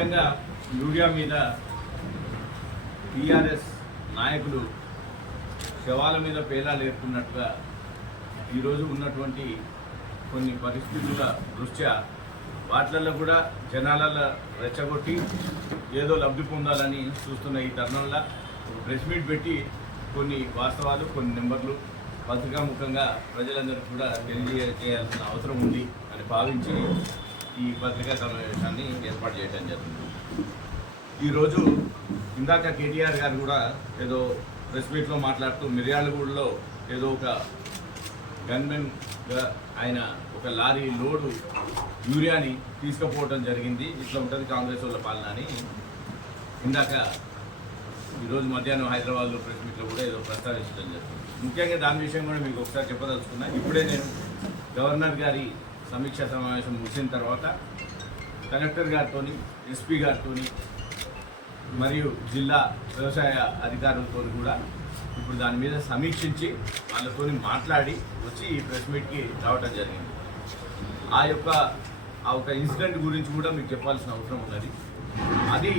ముఖ్యంగా యూరియా మీద టీఆర్ఎస్ నాయకులు శవాల మీద పేలాలు ఏర్పడినట్టుగా ఈరోజు ఉన్నటువంటి కొన్ని పరిస్థితుల దృష్ట్యా వాటిలలో కూడా జనాలలో రెచ్చగొట్టి ఏదో లబ్ధి పొందాలని చూస్తున్న ఈ తరుణంలో ప్రెస్ మీట్ పెట్టి కొన్ని వాస్తవాలు కొన్ని నెంబర్లు పత్రికాముఖంగా ప్రజలందరూ కూడా తెలియజేయాల్సిన అవసరం ఉంది అని భావించి ఈ పత్రికా సమావేశాన్ని ఏర్పాటు చేయడం జరిగింది. ఈరోజు ఇందాక కేటీఆర్ గారు కూడా ఏదో ప్రెస్ మీట్లో మాట్లాడుతూ మిర్యాలగూడలో ఏదో ఒక గన్మెన్గా ఆయన ఒక లారీ లోడు యూరియాని తీసుకుపోవడం జరిగింది. ఇట్లా ఉంటుంది కాంగ్రెస్ వాళ్ళ పాలన అని. ఇందాక ఈరోజు మధ్యాహ్నం హైదరాబాద్లో ప్రెస్ మీట్లో కూడా ఏదో ప్రస్తావించడం జరిగింది. ముఖ్యంగా దాని విషయం కూడా మీకు ఒకసారి చెప్పదలుచుకున్నా. ఇప్పుడే నేను గవర్నర్ గారి సమీక్షా సమావేశం ముగిసిన తర్వాత కలెక్టర్ గారితో ఎస్పీ గారితో మరియు జిల్లా వ్యవసాయ అధికారులతో కూడా ఇప్పుడు దాని మీద సమీక్షించి వాళ్ళతో మాట్లాడి వచ్చి ఈ ప్రెస్ మీట్కి రావటం జరిగింది. ఆ యొక్క ఆ ఒక ఇన్సిడెంట్ గురించి కూడా మీకు చెప్పాల్సిన అవసరం ఉన్నది. అది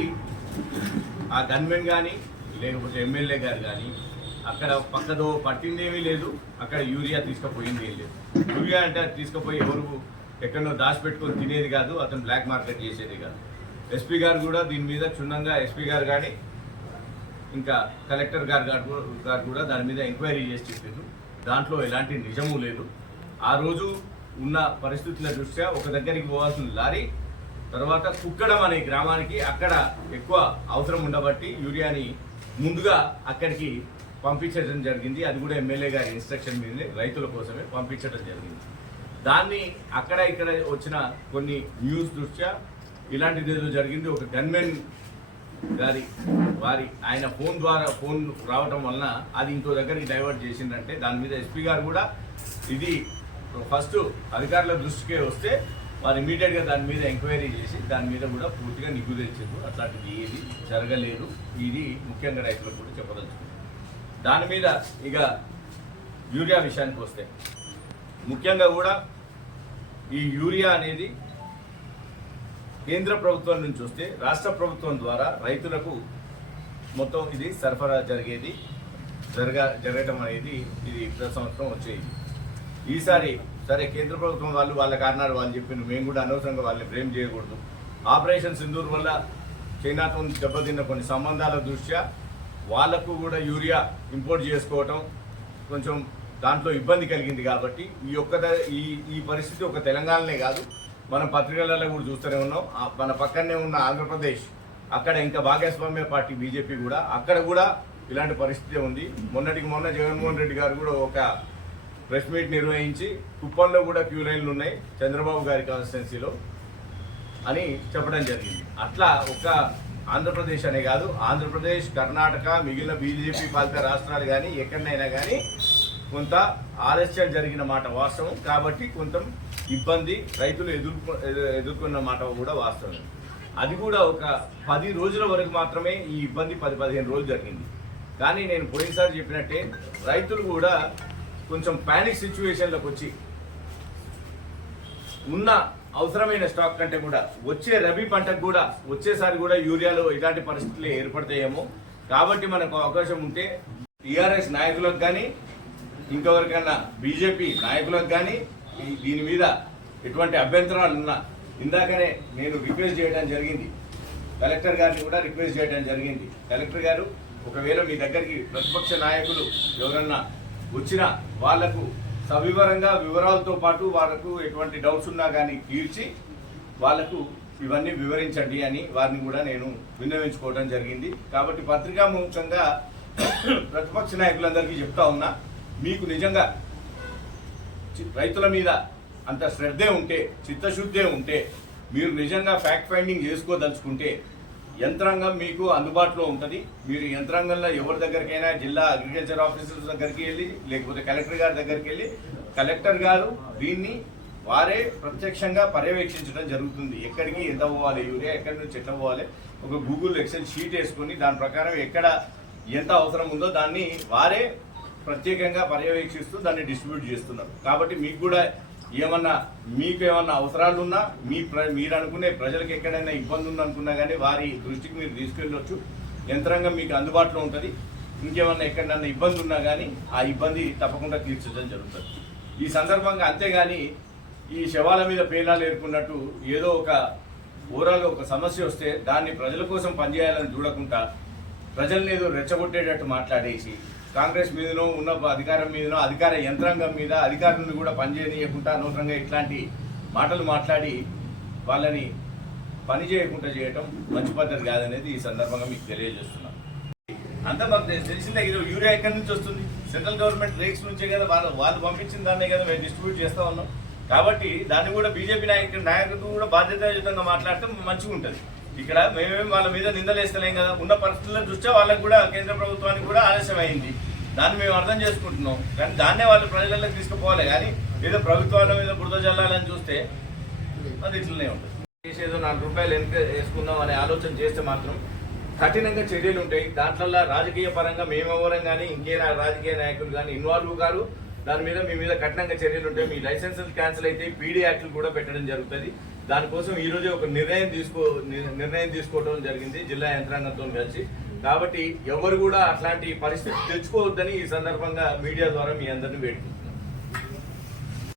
ఆ గన్మెన్ కానీ లేకపోతే ఎమ్మెల్యే గారు కానీ అక్కడ పక్కదో పట్టిందేమీ లేదు. అక్కడ యూరియా తీసుకుపోయింది ఏం లేదు. యూరియా అంటే అది తీసుకుపోయి ఎవరు ఎక్కడో దాచిపెట్టుకొని తినేది కాదు అతను బ్లాక్ మార్కెట్ చేసేది కాదు. ఎస్పీ గారు కూడా దీని మీద క్షుణ్ణంగా ఎస్పీ గారు కానీ ఇంకా కలెక్టర్ గారు గారు గారు కూడా దాని మీద ఎంక్వైరీ చేసి చెప్పారు. దాంట్లో ఎలాంటి నిజము లేదు. ఆ రోజు ఉన్న పరిస్థితుల దృష్ట్యా ఒక దగ్గరికి పోవాల్సిన లారీ తర్వాత కుక్కడం అనే గ్రామానికి అక్కడ ఎక్కువ అవసరం ఉండబట్టి యూరియాని ముందుగా అక్కడికి పంపించడం జరిగింది. అది కూడా ఎమ్మెల్యే గారి ఇన్స్ట్రక్షన్ మీదనే రైతుల కోసమే పంపించడం జరిగింది. దాన్ని అక్కడ ఇక్కడ వచ్చిన కొన్ని న్యూస్ దృష్ట్యా ఇలాంటిది ఏదో జరిగింది. ఒక గన్మెన్ గారి వారి ఆయన ఫోన్ ద్వారా ఫోన్ రావటం వలన అది ఇంకో దగ్గరికి డైవర్ట్ చేసిందంటే దాని మీద ఎస్పీ గారు కూడా ఇది ఫస్ట్ అధికారుల దృష్టికే వస్తే వారు ఇమీడియట్గా దాని మీద ఎంక్వైరీ చేసి దాని మీద కూడా పూర్తిగా నిగ్గు తెచ్చారు. అట్లాంటిది ఏది జరగలేదు. ఇది ముఖ్యంగా రైతులకు కూడా చెప్పదలుచుకుంది దాని మీద ఇక యూరియా విషయానికి వస్తే ముఖ్యంగా కూడా ఈ యూరియా అనేది కేంద్ర ప్రభుత్వం నుంచి వస్తే రాష్ట్ర ప్రభుత్వం ద్వారా రైతులకు మొత్తం ఇది సరఫరా జరిగేది జరగ జరగటం అనేది ఇది ప్రతి సంవత్సరం వచ్చేది. ఈసారి సరే కేంద్ర ప్రభుత్వం వాళ్ళు వాళ్ళ కారణాలు వాళ్ళు చెప్పిన మేము కూడా అనవసరంగా వాళ్ళని బ్లేమ్ చేయకూడదు. ఆపరేషన్ సింధూర్ వల్ల చైనాతో దెబ్బతిన్న కొన్ని సంబంధాల దృష్ట్యా వాళ్ళకు కూడా యూరియా ఇంపోర్ట్ చేసుకోవటం కొంచెం దాంట్లో ఇబ్బంది కలిగింది కాబట్టి ఈ ఒక్క ఈ ఈ పరిస్థితి ఒక తెలంగాణనే కాదు. మనం పత్రికలలో కూడా చూస్తూనే ఉన్నాం. మన పక్కనే ఉన్న ఆంధ్రప్రదేశ్ అక్కడ ఇంకా భాగస్వామ్య పార్టీ బీజేపీ కూడా అక్కడ కూడా ఇలాంటి పరిస్థితి ఉంది. మొన్నటికి మొన్న జగన్మోహన్ రెడ్డి గారు కూడా ఒక ప్రెస్ మీట్ నిర్వహించి కుప్పంలో కూడా క్యూ లైన్లు ఉన్నాయి చంద్రబాబు గారి కాన్స్టిట్యున్సీలో అని చెప్పడం జరిగింది. అట్లా ఒక ఆంధ్రప్రదేశ్ అనే కాదు ఆంధ్రప్రదేశ్ కర్ణాటక మిగిలిన బీజేపీ పాలిత రాష్ట్రాలు కానీ ఎక్కడైనా కానీ కొంత ఆలస్యం జరిగిన మాట వాస్తవం. కాబట్టి కొంత ఇబ్బంది రైతులు ఎదుర్కొ ఎదుర్కొన్న మాట కూడా వాస్తవం. అది కూడా ఒక పది రోజుల వరకు మాత్రమే ఈ ఇబ్బంది పది పదిహేను రోజులు జరిగింది. కానీ నేను పోయినసారి చెప్పినట్టే రైతులు కూడా కొంచెం ప్యానిక్ సిచ్యువేషన్లకు వచ్చి ఉన్న అవసరమైన స్టాక్ కంటే కూడా వచ్చే రబీ పంటకు కూడా వచ్చేసారి కూడా యూరియాలో ఇలాంటి పరిస్థితులు ఏర్పడతాయేమో. కాబట్టి మనకు అవకాశం ఉంటే టీఆర్ఎస్ నాయకులకు కానీ ఇంకెవరికైనా బీజేపీ నాయకులకు కానీ దీని మీద ఎటువంటి అభ్యంతరాలు ఉన్నా ఇందాకనే నేను రిక్వెస్ట్ చేయడం జరిగింది. కలెక్టర్ గారిని కూడా రిక్వెస్ట్ చేయడం జరిగింది. కలెక్టర్ గారు ఒకవేళ మీ దగ్గరికి ప్రతిపక్ష నాయకులు ఎవరన్నా వచ్చినా వాళ్ళకు సవివరంగా వివరాలతో పాటు వాళ్ళకు ఎటువంటి డౌట్స్ ఉన్నా కానీ తీర్చి వాళ్ళకు ఇవన్నీ వివరించండి అని వారిని కూడా నేను విన్నవించుకోవడం జరిగింది. కాబట్టి పత్రికాముఖంగా ప్రతిపక్ష నాయకులందరికీ చెప్తా ఉన్నా మీకు నిజంగా రైతుల మీద అంత శ్రద్ధే ఉంటే చిత్తశుద్ధే ఉంటే మీరు నిజంగా ఫ్యాక్ట్ ఫైండింగ్ చేసుకోదలుచుకుంటే యంత్రాంగం మీకు అందుబాటులో ఉంటుంది. మీరు యంత్రాంగంలో ఎవరి దగ్గరికైనా జిల్లా అగ్రికల్చర్ ఆఫీసర్స్ దగ్గరికి వెళ్ళి లేకపోతే కలెక్టర్ గారి దగ్గరికి వెళ్ళి కలెక్టర్ గారు దీన్ని వారే ప్రత్యక్షంగా పర్యవేక్షించడం జరుగుతుంది. ఎక్కడికి ఎంత పోవాలి యూరియా ఎక్కడి నుంచి ఎట్లా పోవాలి ఒక గూగుల్ ఎక్సెల్ షీట్ వేసుకొని దాని ప్రకారం ఎక్కడ ఎంత అవసరం ఉందో దాన్ని వారే ప్రత్యేకంగా పర్యవేక్షిస్తూ దాన్ని డిస్ట్రిబ్యూట్ చేస్తున్నారు. కాబట్టి మీకు కూడా ఏమన్నా మీకు ఏమన్నా అవసరాలు ఉన్నా మీ ప్ర మీరు అనుకునే ప్రజలకు ఎక్కడైనా ఇబ్బంది ఉందనుకున్నా కానీ వారి దృష్టికి మీరు తీసుకెళ్ళొచ్చు. యంత్రాంగం మీకు అందుబాటులో ఉంటుంది. ఇంకేమన్నా ఎక్కడన్నా ఇబ్బంది ఉన్నా కానీ ఆ ఇబ్బంది తప్పకుండా తీర్చడం జరుగుతుంది. ఈ సందర్భంగా అంతేగాని ఈ శవాల మీద పేలాలు ఏర్పడినట్టు ఏదో ఒక ఊరాలో ఒక సమస్య వస్తే దాన్ని ప్రజల కోసం పనిచేయాలని చూడకుండా ప్రజల్ని ఏదో రెచ్చగొట్టేటట్టు మాట్లాడేసి కాంగ్రెస్ మీదనో ఉన్న అధికారం మీదనో అధికార యంత్రాంగం మీద అధికారులను కూడా పనిచేయనీయకుండా నూతనంగా ఇట్లాంటి మాటలు మాట్లాడి వాళ్ళని పని చేయకుండా చేయటం మంచి పద్ధతి కాదనేది ఈ సందర్భంగా మీకు తెలియజేస్తున్నాం. అంతా మాకు తెలిసిందే ఇది యూరియా ఎక్కడి నుంచి వస్తుంది? సెంట్రల్ గవర్నమెంట్ రేక్స్ నుంచే కదా వాళ్ళు వాళ్ళు పంపించిన దాన్నే కదా మేము డిస్ట్రిబ్యూట్ చేస్తూ ఉన్నాం. కాబట్టి దాన్ని కూడా బీజేపీ నాయకులు నాయకులు కూడా బాధ్యతాయుతంగా మాట్లాడితే మంచిగా ఉంటుంది ఇక్కడ మేమేం వాళ్ళ మీద నిందలేస్తలేం కదా. ఉన్న పరిస్థితుల దృష్ట్యా వాళ్ళకి కూడా కేంద్ర ప్రభుత్వానికి కూడా ఆలస్యం అయింది దాన్ని మేము అర్థం చేసుకుంటున్నాం. కానీ దాన్నే వాళ్ళు ప్రజలకు తీసుకుపోవాలి. కానీ ఏదో ప్రభుత్వాల మీద బురద జల్లాలని చూస్తే అది ఇట్లనే ఉంటుంది. చేసేదో నాలుగు రూపాయలు ఎంత వేసుకుందాం అనే ఆలోచన చేస్తే మాత్రం కఠినంగా చర్యలు ఉంటాయి. దాంట్లో రాజకీయ పరంగా మేమెవరం కానీ ఇంకే రాజకీయ నాయకులు కానీ ఇన్వాల్వ్ కారు. దాని మీద మీ మీద కఠినంగా చర్యలు ఉంటాయి. మీ లైసెన్సులు క్యాన్సిల్ అయితే పీడీ యాక్ట్లు కూడా పెట్టడం జరుగుతుంది. దానికోసం ఈ రోజు ఒక నిర్ణయం తీసుకో నిర్ణయం తీసుకోవడం జరిగింది జిల్లా యంత్రాంగంతో కలిసి. కాబట్టి ఎవరు కూడా అట్లాంటి పరిస్థితి తెచ్చుకోవద్దని ఈ సందర్భంగా మీడియా ద్వారా మీ అందరిని వేడుకుంటున్నాను